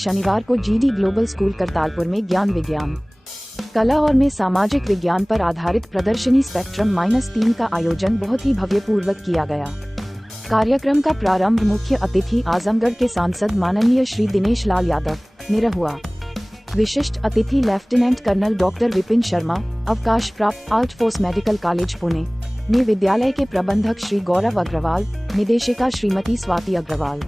शनिवार को GD global school Kartarpur में ज्ञान विज्ञान कला और में सामाजिक विज्ञान पर आधारित प्रदर्शनी स्पेक्ट्रम-3 का आयोजन बहुत ही भव्यपूर्वक किया गया। कार्यक्रम का प्रारंभ मुख्य अतिथि आजमगढ़ के सांसद माननीय श्री दिनेश लाल यादव ने हुआ। विशिष्ट अतिथि lieutenant colonel doctor Vipin Sharma, अवकाश प्राप्त armed forces medical college Pune में विद्यालय के प्रबंधक श्री गौरव अग्रवाल, निदेशिका श्रीमती स्वाति अग्रवाल,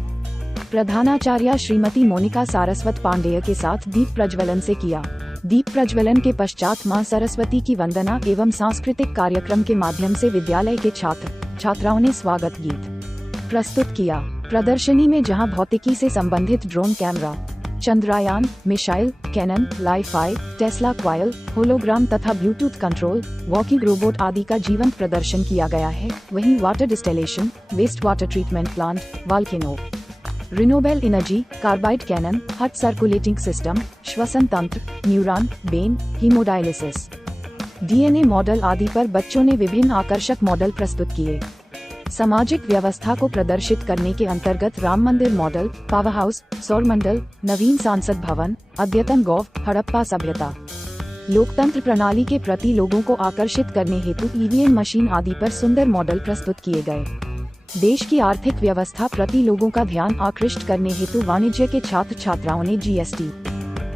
प्रधानाचार्य श्रीमती मोनिका सारस्वत पांडेय के साथ दीप प्रज्वलन से किया। दीप प्रज्वलन के पश्चात मां सरस्वती की वंदना एवं सांस्कृतिक कार्यक्रम के माध्यम से विद्यालय के छात्र छात्राओं ने स्वागत गीत प्रस्तुत किया। प्रदर्शनी में जहां भौतिकी से संबंधित drone camera, Chandrayaan, missile, cannon, lifi, Tesla coil, hologram तथा ब्लूटूथ कंट्रोल, वॉकिंग रोबोट आदि का जीवंत प्रदर्शन किया गया है। वहीं water distillation, waste water treatment plant, volcano, renewable energy, carbide cannon, heart circulating system, श्वसन तंत्र, न्यूरॉन, बेन, हीमोडायलिसिस, डीएनए मॉडल आदि पर बच्चों ने विभिन्न आकर्षक मॉडल प्रस्तुत किए। सामाजिक व्यवस्था को प्रदर्शित करने के अंतर्गत राम मंदिर मॉडल, पावर हाउस, सौर मंडल, नवीन सांसद भवन, अद्यतन गौव, हड़प्पा सभ्यता, लोकतंत्र प्रणाली के प्रति लोगों को आकर्षित करने हेतु ईवीएम मशीन आदि पर सुंदर मॉडल प्रस्तुत किए गए। देश की आर्थिक व्यवस्था प्रति लोगों का ध्यान आकृष्ट करने हेतु वाणिज्य के छात्र छात्राओं ने GST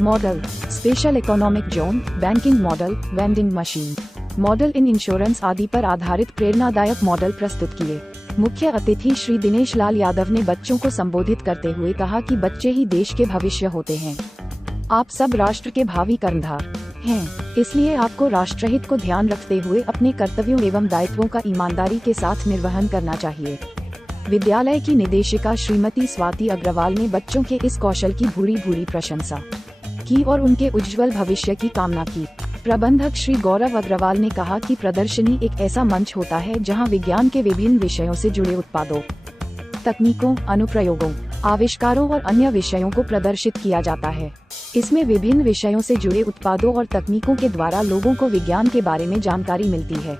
model, special economic zone, banking model, vending machine model, in insurance आदि पर आधारित प्रेरणादायक मॉडल प्रस्तुत किए। मुख्य अतिथि श्री दिनेश लाल यादव ने बच्चों को संबोधित करते हुए कहा कि बच्चे ही देश के भविष्य होते हैं। आप सब राष्ट्र के भावी कर्णधार हैं, इसलिए आपको राष्ट्रहित को ध्यान रखते हुए अपने कर्तव्यों एवं दायित्वों का ईमानदारी के साथ निर्वहन करना चाहिए। विद्यालय की निदेशिका श्रीमती स्वाति अग्रवाल ने बच्चों के इस कौशल की भूरी भूरी प्रशंसा की और उनके उज्जवल भविष्य की कामना की। प्रबंधक श्री गौरव अग्रवाल ने कहा कि प्रदर्शनी एक ऐसा मंच होता है जहां विज्ञान के विभिन्न विषयों से जुड़े उत्पादों, तकनीकों, अनुप्रयोगों, आविष्कारों और अन्य विषयों को प्रदर्शित किया जाता है। इसमें विभिन्न विषयों से जुड़े उत्पादों और तकनीकों के द्वारा लोगों को विज्ञान के बारे में जानकारी मिलती है।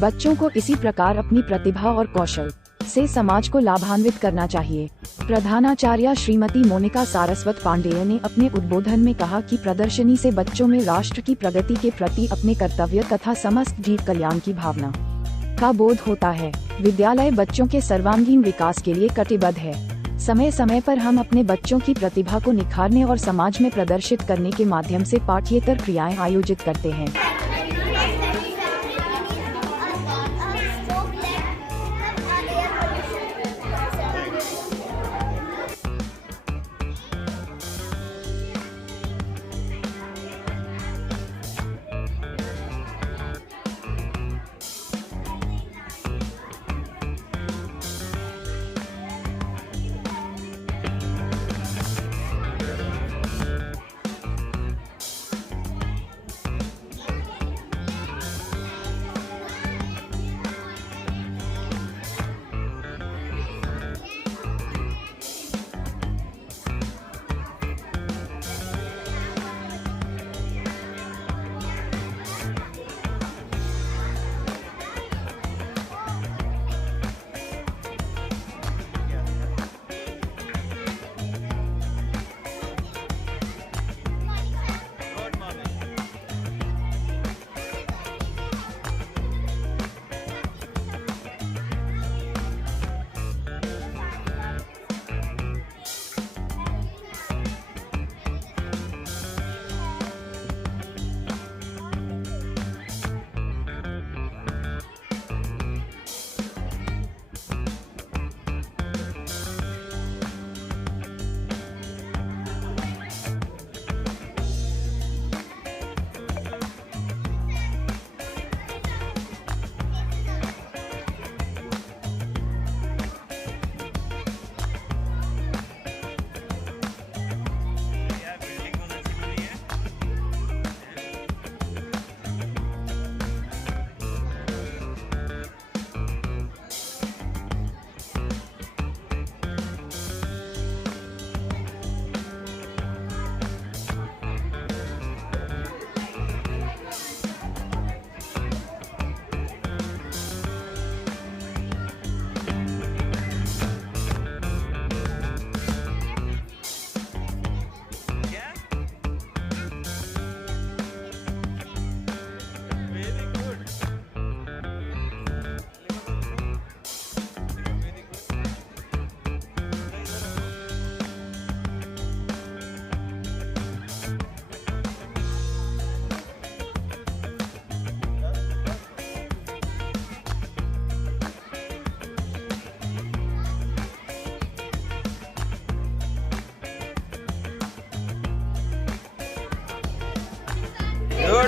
बच्चों को इसी प्रकार अपनी प्रतिभा और कौशल से समाज को लाभान्वित करना चाहिए। प्रधानाचार्य श्रीमती मोनिका सारस्वत पांडेय ने अपने उद्बोधन में कहा कि प्रदर्शनी से बच्चों में राष्ट्र की प्रगति के प्रति अपने कर्तव्य तथा समस्त जीव कल्याण की भावना का बोध होता है। विद्यालय बच्चों के सर्वांगीण विकास के लिए कटिबद्ध है। समय समय पर हम अपने बच्चों की प्रतिभा को निखारने और समाज में प्रदर्शित करने के माध्यम से पाठ्येतर क्रियाएं आयोजित करते हैं।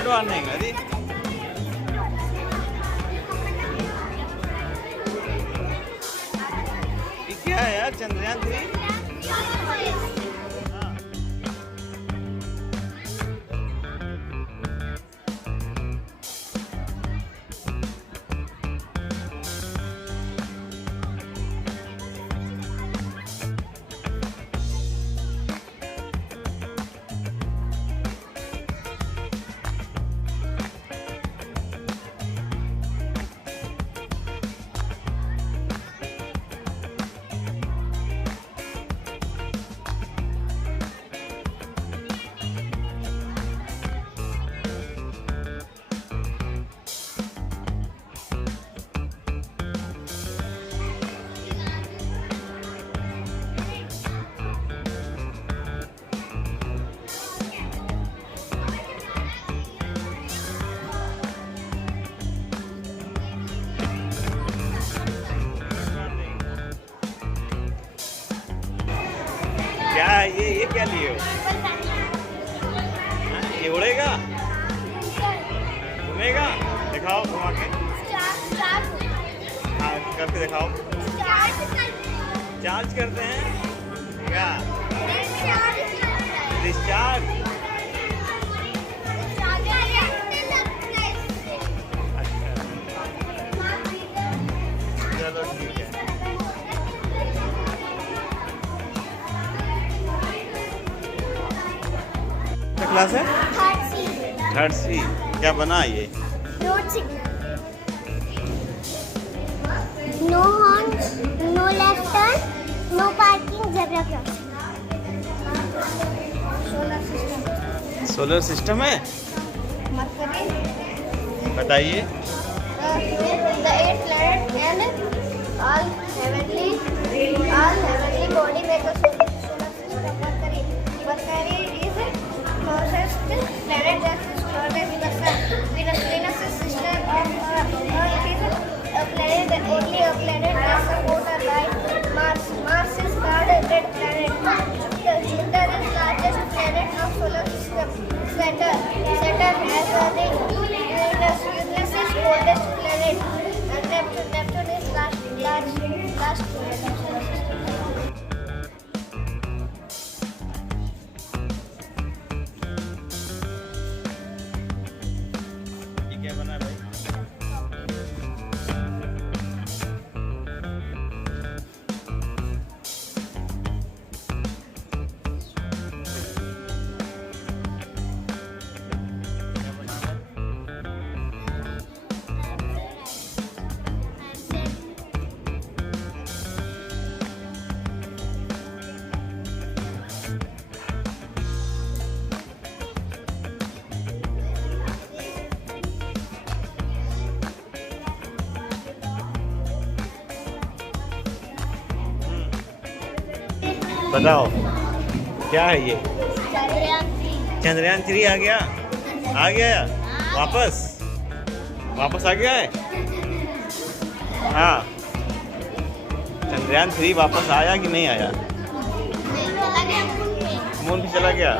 Good morning. अरे ये क्या है यार, चंद्रयान 3? क्या है ये क्या लिए हो? हाँ, ये उड़ेगा, घूमेगा? दिखाओ घुमा के। हाँ करके दिखाओ। चार्ज करते हैं क्या? डिस्चार्ज। अच्छा चलो ठीक है। क्लास है? Third C. क्या बना ये? Road signal, no horn, no left turn, no parking, zebra crossing. Solar system है? मत करिए। बताइए। The 8 planet and all heavenly body make a solar system. Mercury is closest planet that is closest to the sun. Venus is sister of Earth is a planet that only a planet that support a life. Mars is third red planet. Jupiter is largest planet of solar system. Saturn has a ring. Uranus is oldest planet. And Neptune is last planet of solar system. ये क्या बना भाई? बताओ क्या है ये? चंद्रयान 3 आ गया? आ गया वापस आ गया है? हाँ चंद्रयान 3 वापस आया कि नहीं आया? मून पे चला गया।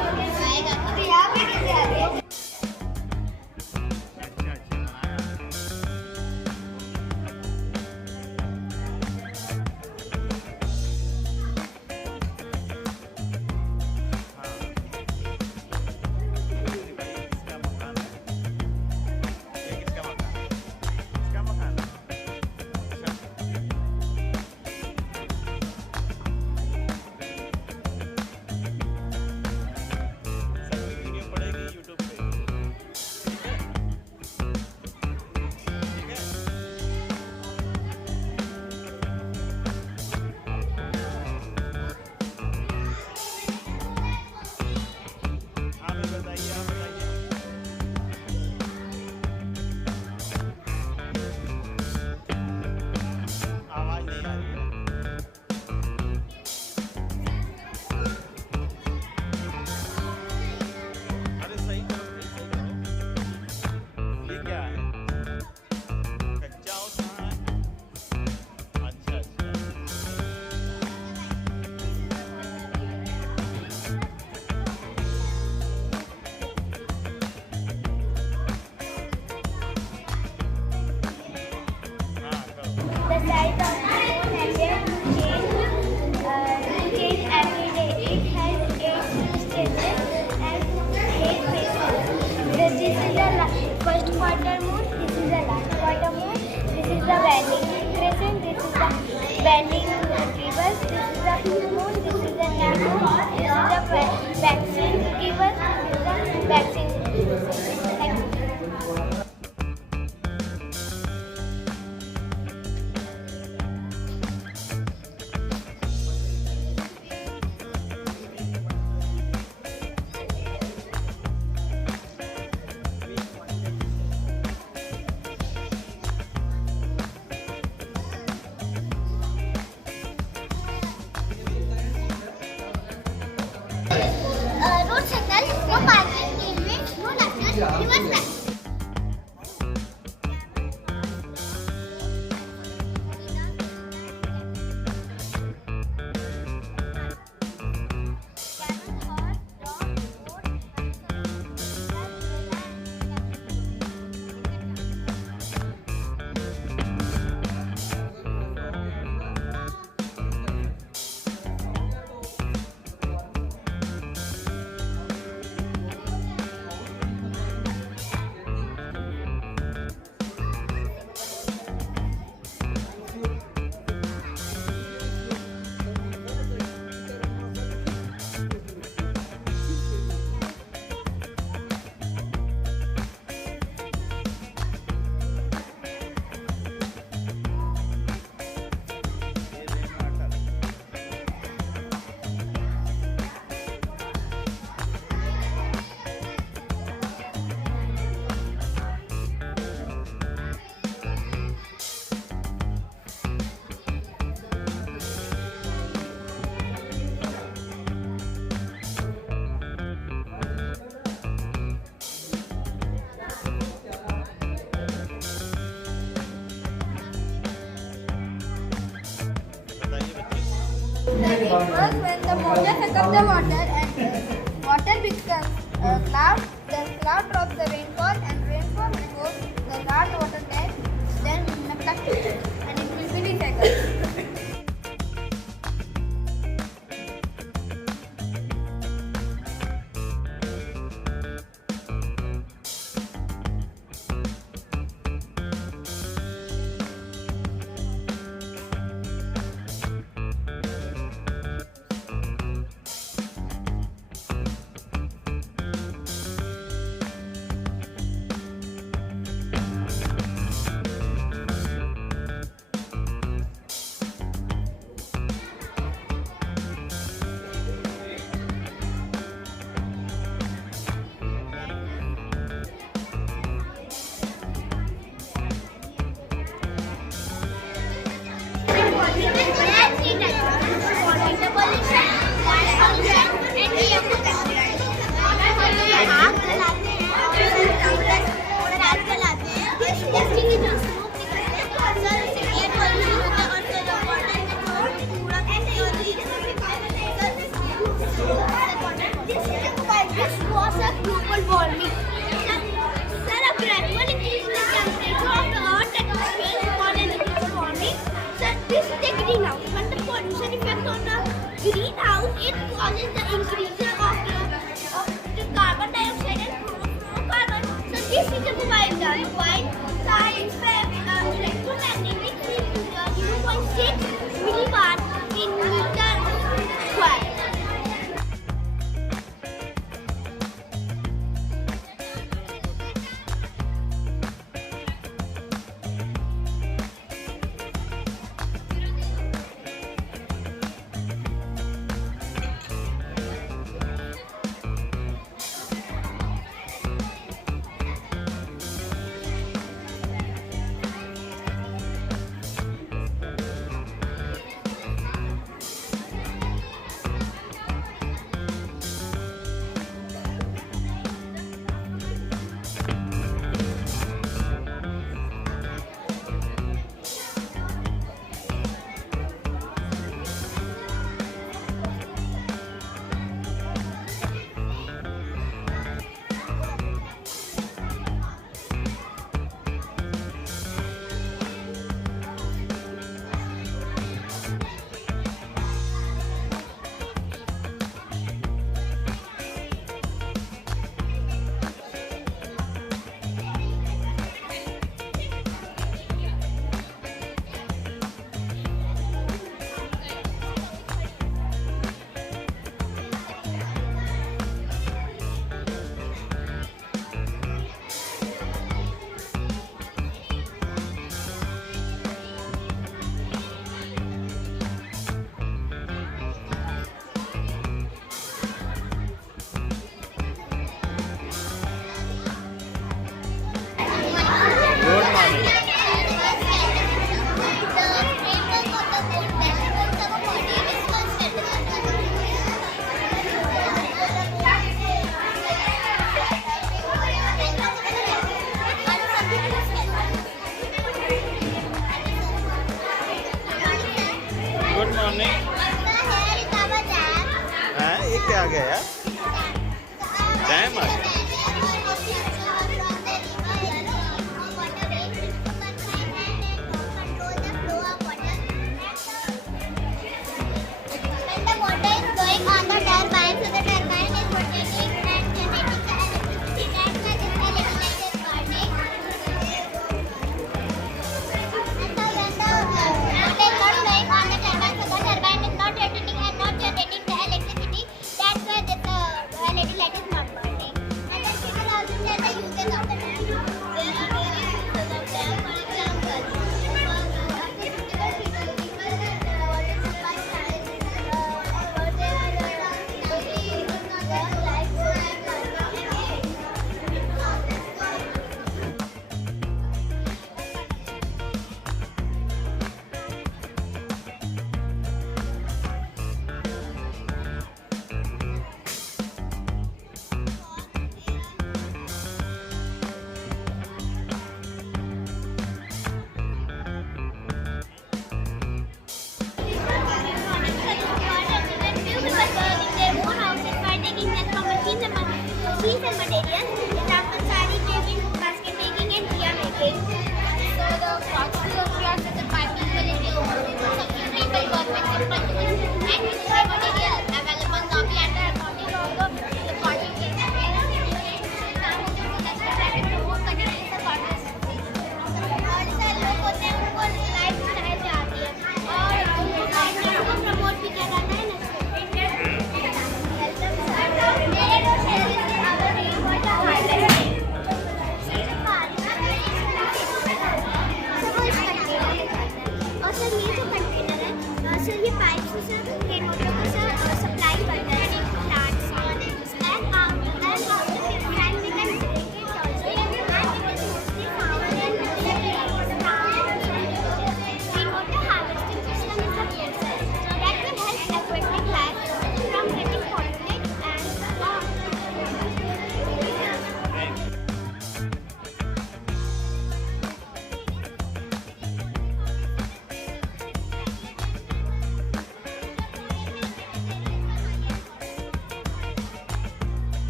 It was when the motor suck up the water and water becomes a cloud, then cloud drops the rainfall and rainfall goes the large water tank, then in a plastic and it will be recycled. गया यार? डैम आ गया।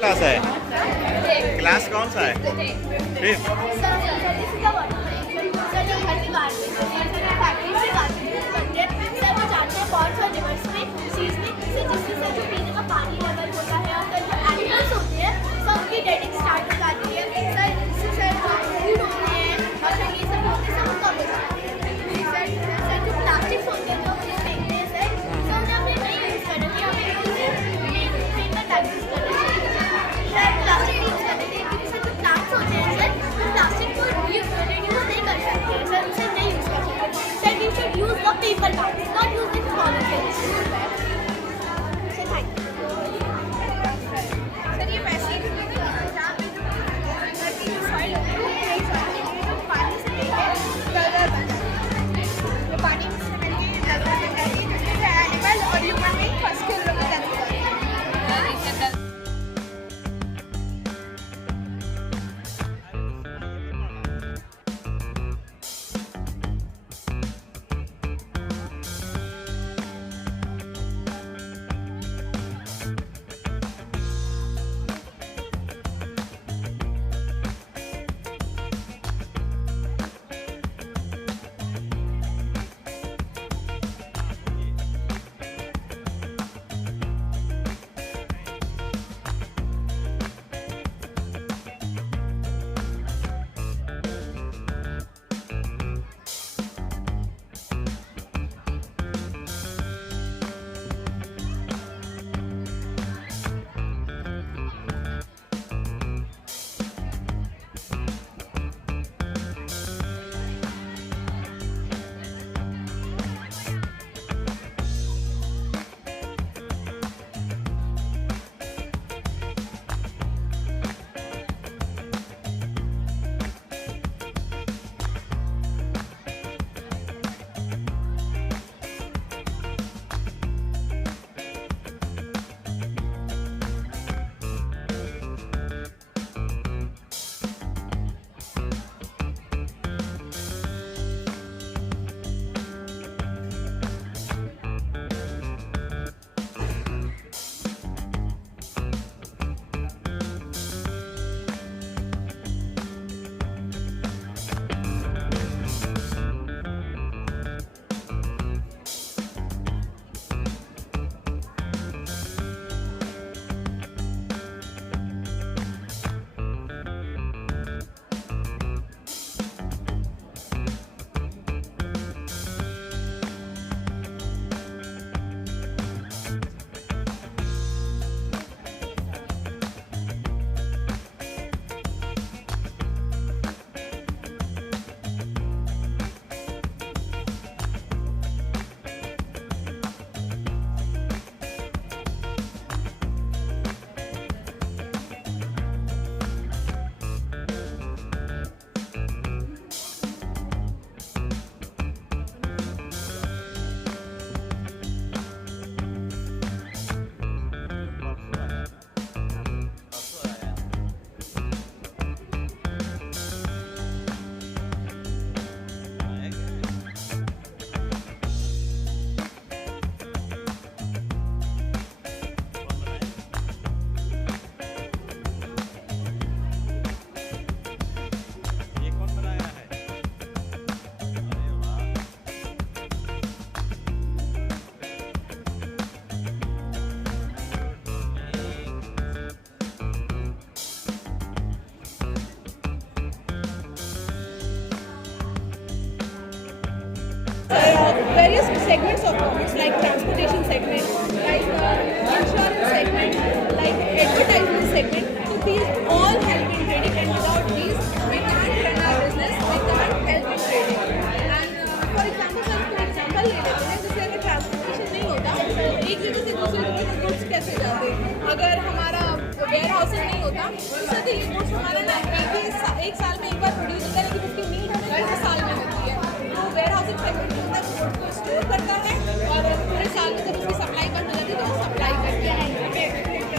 क्लास है? क्लास कौन सा है? Fifth. Paper bags, not using polythene. Say thank you. various segments of commerce like transportation segment, like insurance segment, like advertisement segment. So these all help in trading, and without these we can't run our business, we can't help in trading. And for example sir कोई एग्जाम्पल ले लेते हैं, जैसे अगर ट्रांसपोर्टेशन नहीं होता तो एक जगह से दूसरी जगह तक गुड्स कैसे जाते, अगर हमारा वेयर हाउसिंग नहीं होता तो सर ये गुड्स हमारा ना एक साल में एक बार प्रोड्यूस होता है, लेकिन उसकी नीड हमें पूरे साल में होती है। तो वेयर हाउसिंग सेगमेंट जो होता है गुड्स को स्टोर करता है और पूरे साल में जब उसकी सप्लाई बंद हो जाती है तो वो सप्लाई करते हैं।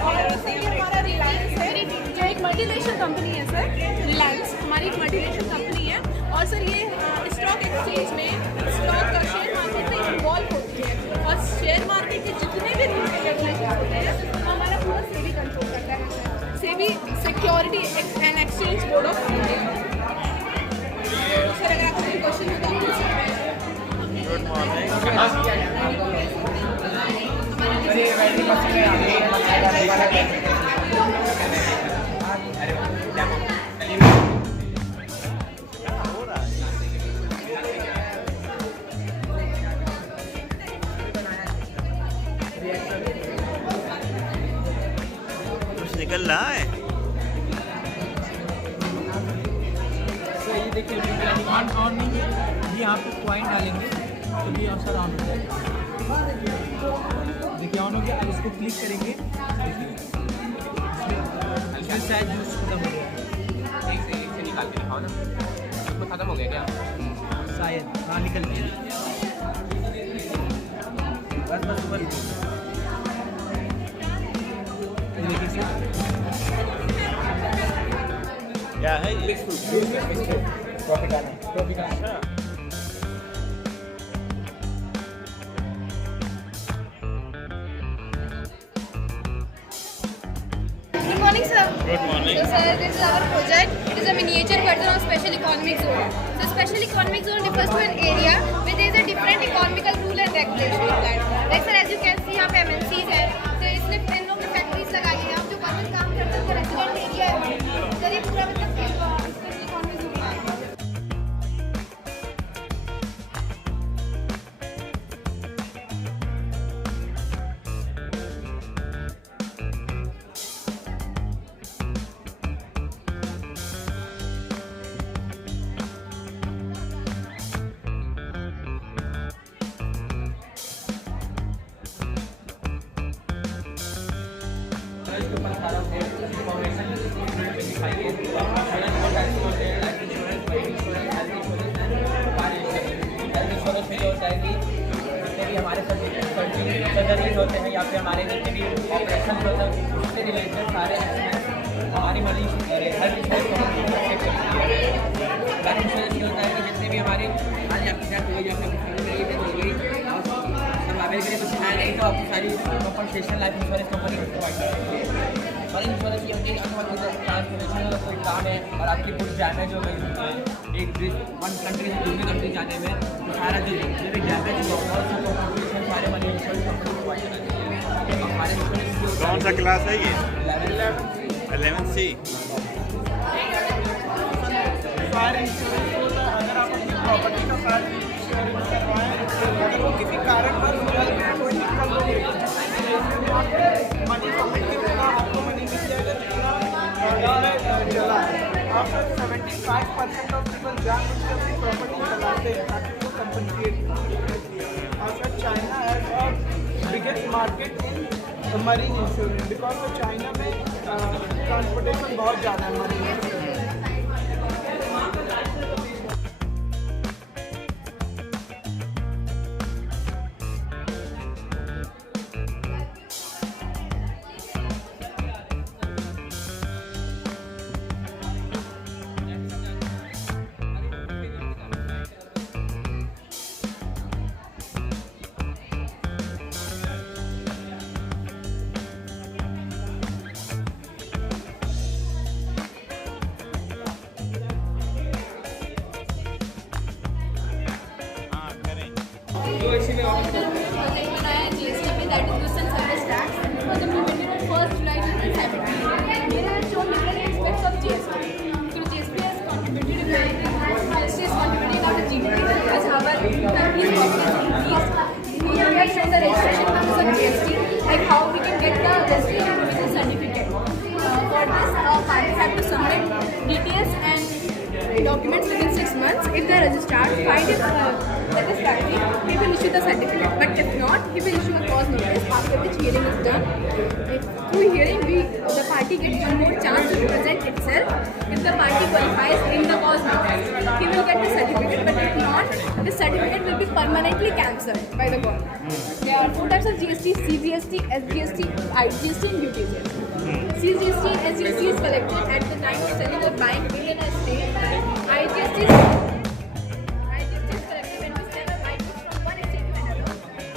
और सेम हमारा रिलायंस है जो एक मल्टीनेशनल कंपनी है सर, रिलायंस हमारी एक मल्टीनेशनल कंपनी है और सर ये स्टॉक एक्सचेंज में स्टॉक शेयर मार्केट में इन्वॉल्व होती है और शेयर मार्केट के जितने भी रूल्स एंड रेगुलेशन होते हैं हमारा पूरा सेबी कंट्रोल करता है। SEBI security and exchange board of India. Sir अगर आपको कोई क्वेश्चन हो तो आप पूछ सकते हैं। Good morning. कुछ निकल रहा है। तो ये देखिए ऑन नहीं है, ये यहाँ पे पॉइंट डालेंगे तो ये सर ऑन हो जाएगा। देखिए ऑन हो गया। अब इसको क्लिक करेंगे, इसमें शायद जूस खत्म हो गया। एक से निकाल के दिखाओ ना, उसमें खत्म हो गया क्या? शायद हाँ निकल गया। बस बस बस देखिए सर क्या है ये? प्रॉफिट आना अच्छा। Good morning, sir. Good morning. So, sir, this is our project. It is a miniature version of special economic zone. So, special economic zone refers to an area where there is a different economical rule and regulation in that. Like, sir, as you can see, यहाँ पे MNCs है. तो इसमें इन लोगों ने फैक्ट्रीज लगाई है. अब जो गवर्नमेंट काम करता है वो रेजिडेंट एरिया है. सर, ये पूरा मतलब special economic zone है. इसके ऊपर सारा इंफॉर्मेशन दिखाई है। इंश्योरेंस बहुत टाइप्स के होते हैं, life insurance, health insurance, car insurance. Health insurance में ये होता है कि जितने भी हमारे सर्जरीज होते हैं या फिर हमारे जितने भी ऑपरेशन होते हैं उससे रिलेटेड सारे हमारी मरीज हेल्थ इंश्योरेंस कंपनी चेक करती है। लाइफ इंश्योरेंस ये होता है कि जितने भी हमारे आज आपकी डेथ हो गई या फिर फैमिली डेथ हो गई सर्वाइवल के लिए कुछ है नहीं तो आपको सारी compensation life insurance company provide करती है। और इंश्योरेंस ये होती है कि अगर ट्रांसपोर्टेशन का कोई काम है और आपकी कुछ डैमेज हो गई एक वन कंट्री से दूसरी कंट्री जाने में तो सारा जो भी डैमेज हुआ उसको कंपनसेशन सारे वाली इंश्योरेंस कंपनी प्रोवाइड करती है। हमारे इंश्योरेंस कौन सा क्लास है ये? 11C। फायर इंश्योरेंस होता है, अगर आप अपनी प्रॉपर्टी का फायर इंश्योरेंस करवाएं अगर वो किसी कारणवश कोई दिक्कत हो गई मनी सबमिट के देना आपको मनी मिल जाएगा जितना चला है। आफ्टर 75% ऑफ पीपल जान बुझ के अपनी प्रॉपर्टी चलाते हैं ताकि उनको compensate after China has a biggest market in marine insurance because China में ट्रांसपोर्टेशन बहुत ज़्यादा है मरीन इंश्योरेंस। प्रोजेक्ट बनाया GST में, that is goods and service tax, was implemented on 1st July 2017. Here are shown different aspects of GST. So GST has contributed GST is contributing out of GDP as our country's population registrar find it satisfactory, he will issue the certificate. But if not, he will issue a cause notice, after which hearing is done. Through hearing, the party gets one more chance to present itself. If the party qualifies in the cause notice, he will get the certificate. But if not, the certificate will be permanently cancelled by the government. There are 4 types of GST: CGST, SGST, IGST, and UTGST. CGST and SGST is collected at the time of selling or buying within a state. IGST is collected when we sell or buy goods from one state to another.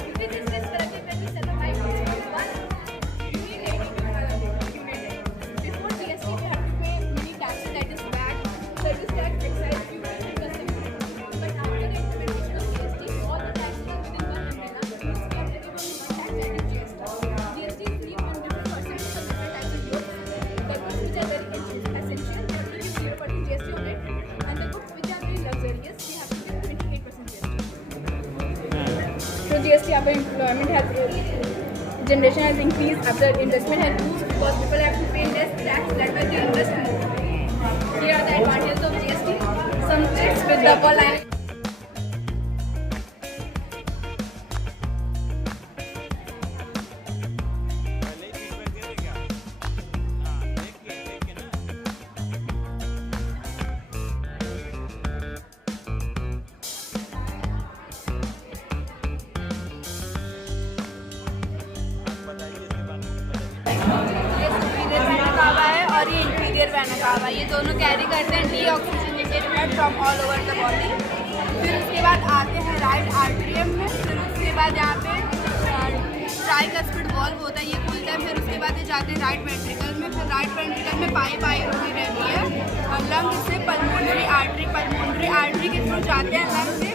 UTGST is collected when we sell or buy goods from one unit to another. Before GST, we have to pay many taxes, that is VAT, service tax, excise duty, and customs duty. But after the implementation of GST, all the taxes are within one umbrella, which is kept within one tax, that is GST. GST is free on different percentages of different types of goods. The goods which are very essential, we have to give 0% GST on it, and the goods which are very luxurious, we have to give 28% GST. So GST after employment generation has increased, after investment has boost, because people have to pay less tax, that way they invest more. Here are the advantages of GST. Some tricks with the upper line. और ये इंटीरियर वैनकावा, ये दोनों कैरी करते हैं deoxygenated blood from all over the body. फिर उसके बाद आते हैं राइट आर्टरियम में, फिर उसके बाद यहाँ पे ट्राइकस्पिड वॉल्व होता है, ये खुलता है। फिर उसके बाद ये जाते हैं राइट वेंट्रिकल में, फिर राइट वेंट्रिकल में पाइप आई हुई रहती है और लंग से पल्मोनरी आर्टरी के थ्रू जाते हैं लंग से।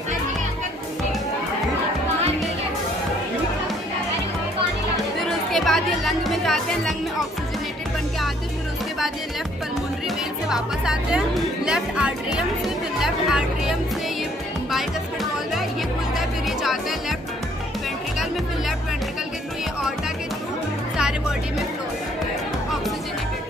फिर उसके बाद ये लंग में जाते हैं, लंग में ऑक्सीजनेटेड बन के आते हैं। फिर उसके बाद ये लेफ्ट पल्मोनरी वेन से वापस आते हैं लेफ्ट आर्टरियम से, फिर लेफ्ट आर्टरियम से ये बाइकस्पिड वॉल्व है, ये खुलता है। फिर ये जाता है लेफ्ट वेंट्रिकल में, फिर लेफ्ट वेंट्रिकल के थ्रू ये ऑर्टा के थ्रू सारे बॉडी में फ्लो होता है oxygenated.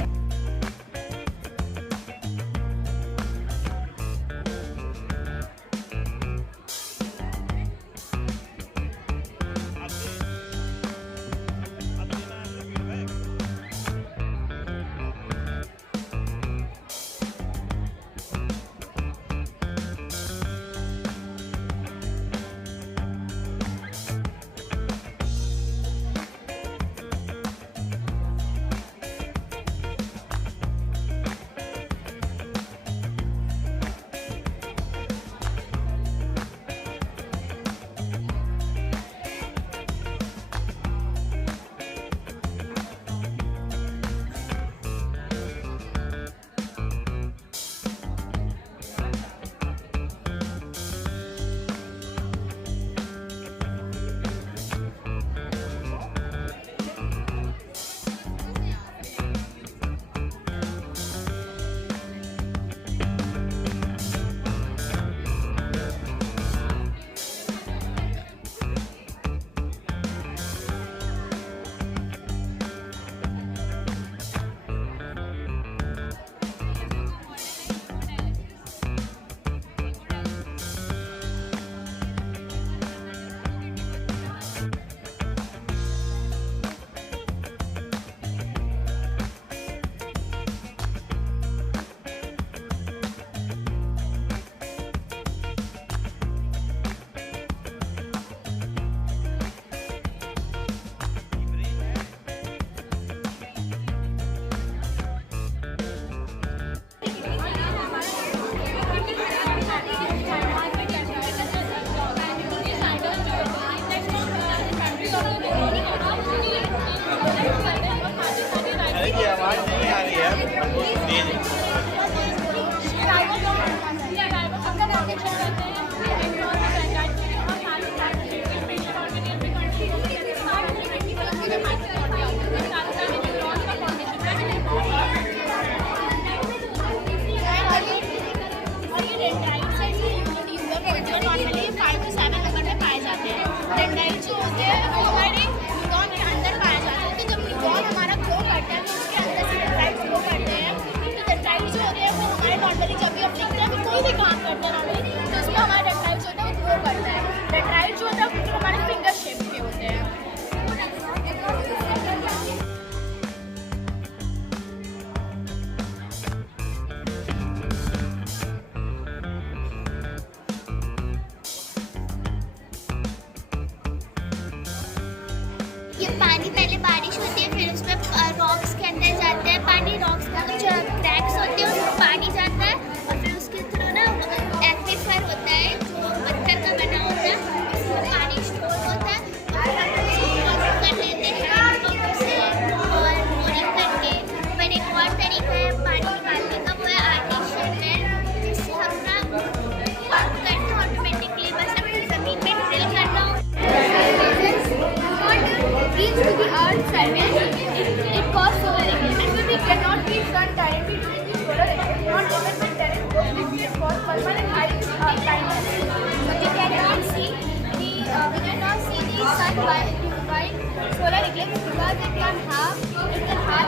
white solar eclipse because it can have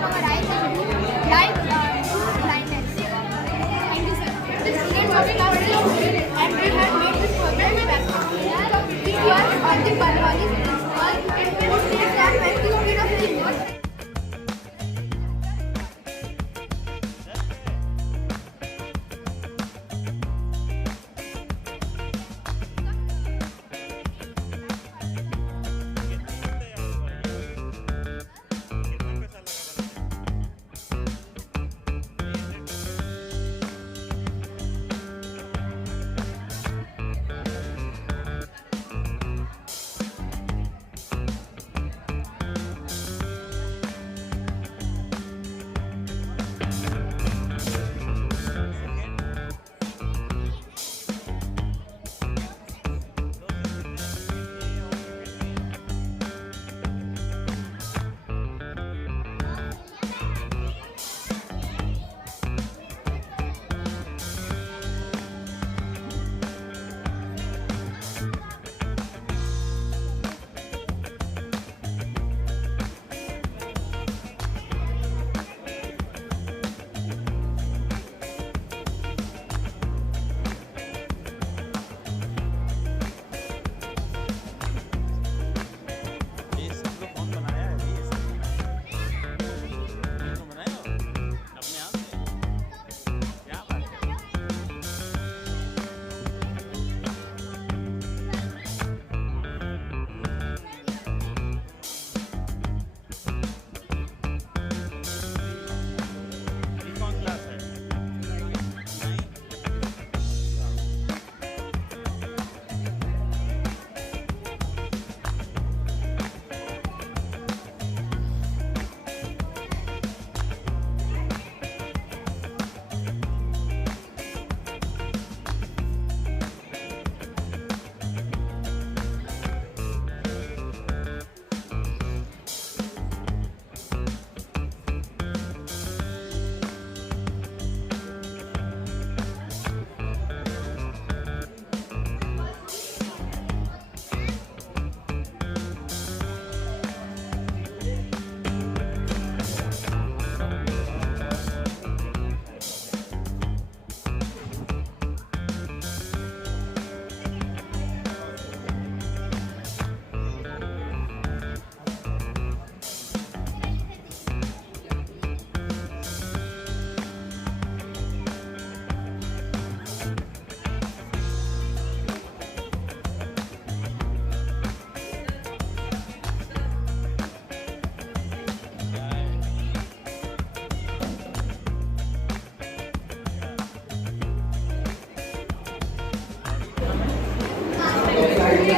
our eyes and light blindness. Thank you, sir. The students of class 6 and we have made this program in Bangkok. This was on the Banwali principle. It will state that when the speed of the remote.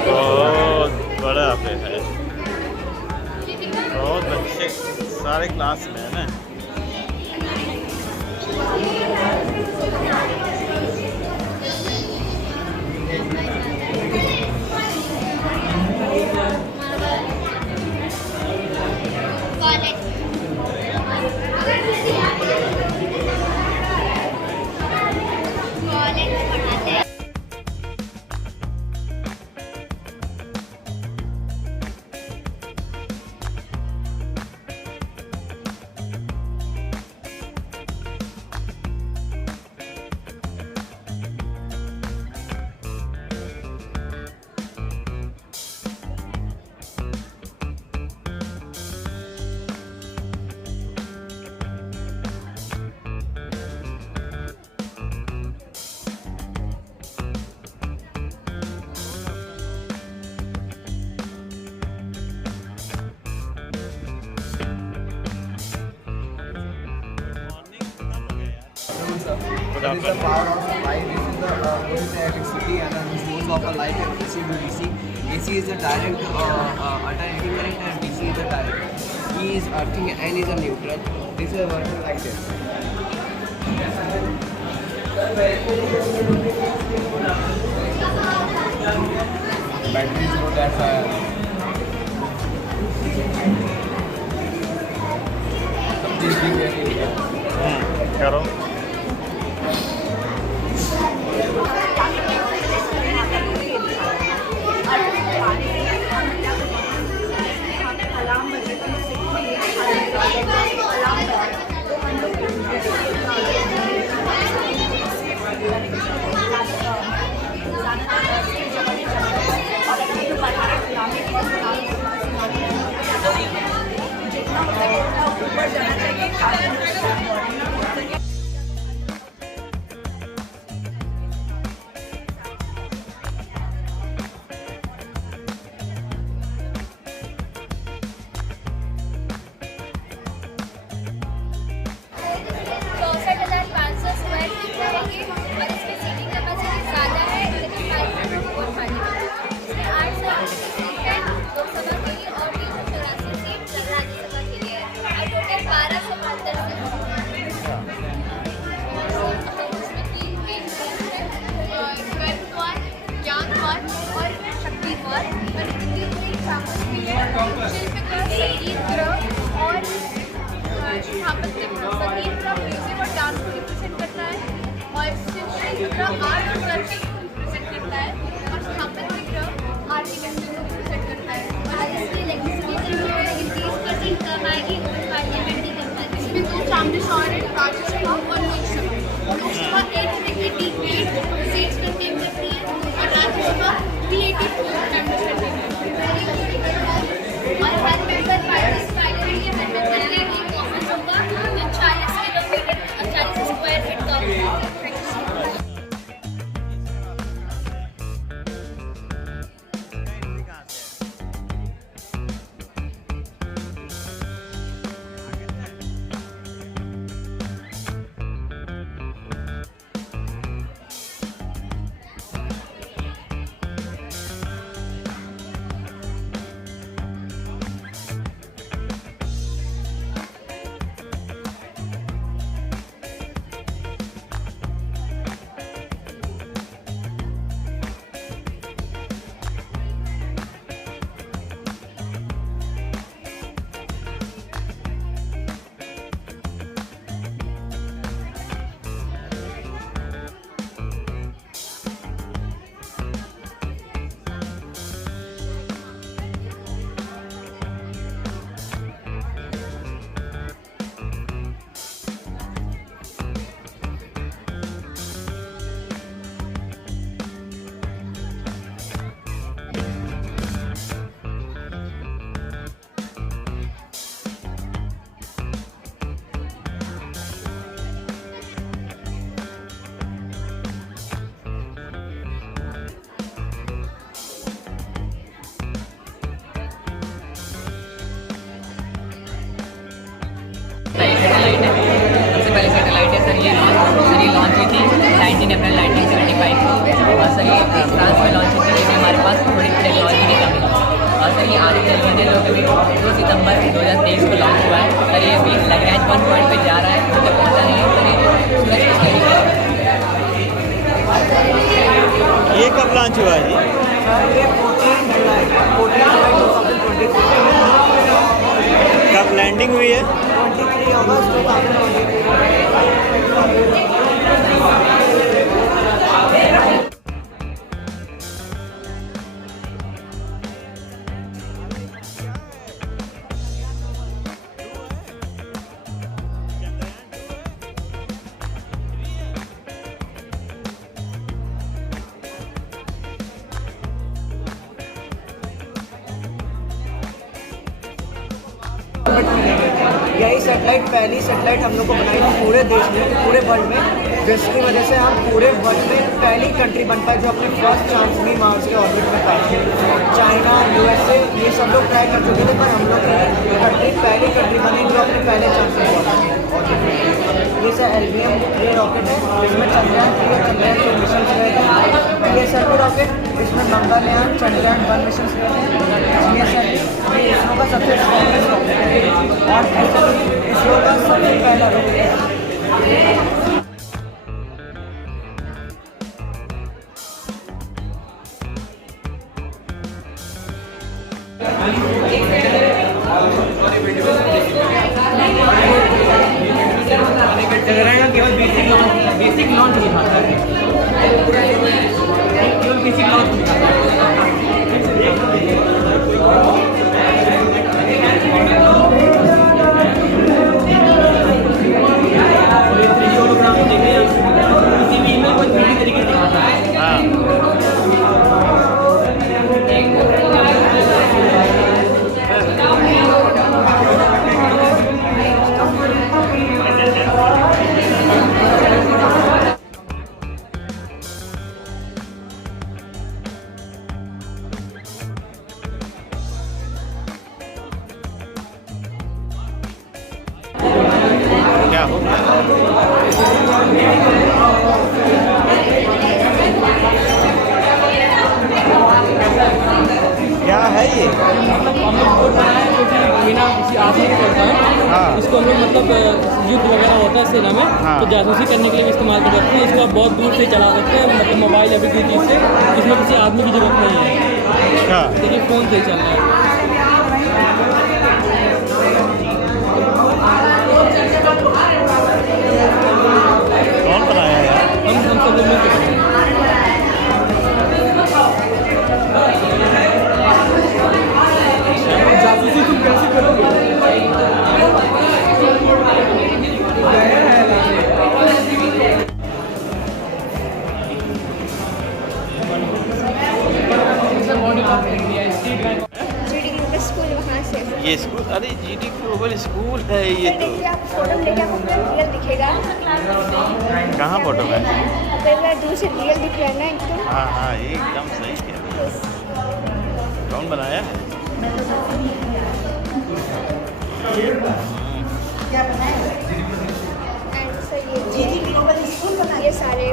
बहुत बड़ा पे है, बहुत बच्चे सारे क्लास में है ना। This is the power of supply. This is the voltage electricity and the source of a light AC to DC. AC is the direct alternating current and DC is the direct. E is earthing and is a neutral. This is working like this. Battery is not that fire. करो concept present करता है और स्थापत्य क्रम आर्किटेक्चर को प्रेजेंट करता है। और इसकी इलेक्ट्रिसिटी जो है 30% कम आएगी पार्लियामेंट की कम। इसमें दो चैम्बर्स और हैं, राज्यसभा और लोकसभा। लोकसभा 888 सीट्स कंटेन करती है और राज्यसभा 384 चैम्बर्स कंटेन करती है। और हर मेंबर पार्लियामेंट के हर मेंबर के लिए एक ऑफिस होगा जो 40 किलोमीटर 40 स्क्वायर फीट का होगा। सैटेलाइट है, सबसे पहले सैटेलाइट है सर। ये लॉन्च हुई थी 19 अप्रैल 1975 को और सर ये फ्रांस में लॉन्च हुई थी, लेकिन हमारे पास थोड़ी टेक्नोलॉजी की कमी है। और सर ये आज चल जो कभी 2 सितंबर 2023 को लॉन्च हुआ है। सर ये अभी लैग्रेंज 1 पॉइंट पे जा रहा है, मुझे पहुँचा नहीं है सर। ये सूरज की स्टडी ये कब लॉन्च हुआ है जी? ये 14 जुलाई 2024 कब लैंडिंग हुई है? 23 अगस्त 2023। यही सेटेलाइट पहली सेटेलाइट हम लोग को बनाई थी पूरे देश में, पूरे वर्ल्ड में, जिसकी वजह से हम पूरे वर्ल्ड में पहली कंट्री बन पाए जो अपने फर्स्ट चांस में मार्स के ऑर्बिट में पाए। चाइना, यूएसए ये सब लोग ट्राई कर चुके थे, पर हम लोग की कंट्री पहली कंट्री बनी जो अपने पहले चांस में ऑर्बिट। ये सर LVM ये रॉकेट है, इसमें चंद्रयान 3 और चंद्रयान 2 मिशन गए थे। ये सर्वे रॉकेट, इसमें मंगलयान चंद्रयान 1 मिशन गए थे। ये सर ये इसरो का सबसे स्ट्रॉन्गेस्ट रॉकेट है और इसरो का सबसे पहला रॉकेट है। चंद्रयान का केवल बेसिक लॉन्च नहीं था, केवल बेसिक लॉन्च नहीं था। किसी भी ईमेल को पूरी तरीके से दिखाता है। क्या हो क्या है ये? बिना किसी आदमी को करता है। हाँ। इसको हम लोग मतलब युद्ध वगैरह होता है सेना में, हाँ। तो जासूसी करने के लिए भी इस्तेमाल कर सकते हैं। इसको आप बहुत दूर से चला सकते हैं, मतलब मोबाइल या फिर किसी चीज़ से। इसमें किसी आदमी की जरूरत नहीं है। अच्छा, देखिए फ़ोन से ही चल रहा है। कौन बनाया है? हम सब लोग मिलकर स्कूल, अरे जीडी ग्लोबल स्कूल है ये तो। देखिए आप फोटो में लेके आपको पूरा रियल दिखेगा। कहाँ फोटो में? पहले दूर से रियल दिख रहा है ना एकदम। हाँ हाँ एकदम सही है। कौन बनाया? एंड सर ये सारे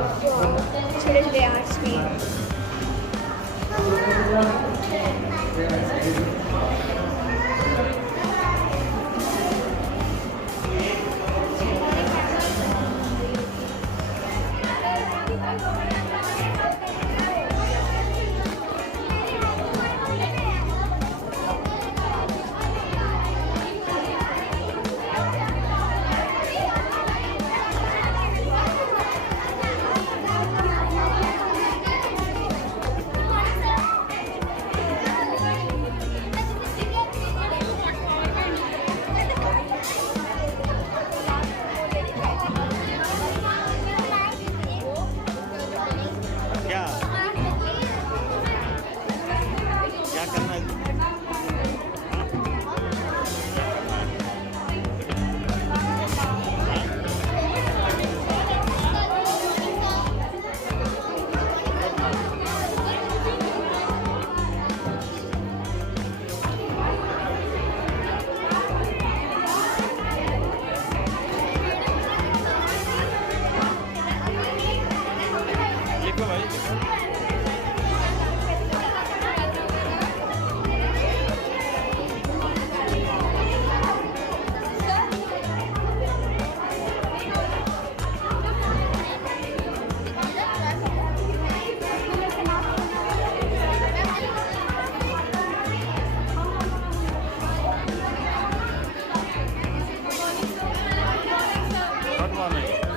छोटे छोटे आर्ट्स भी क्या क्या करना है? लिखो भाई लिखो। Good morning.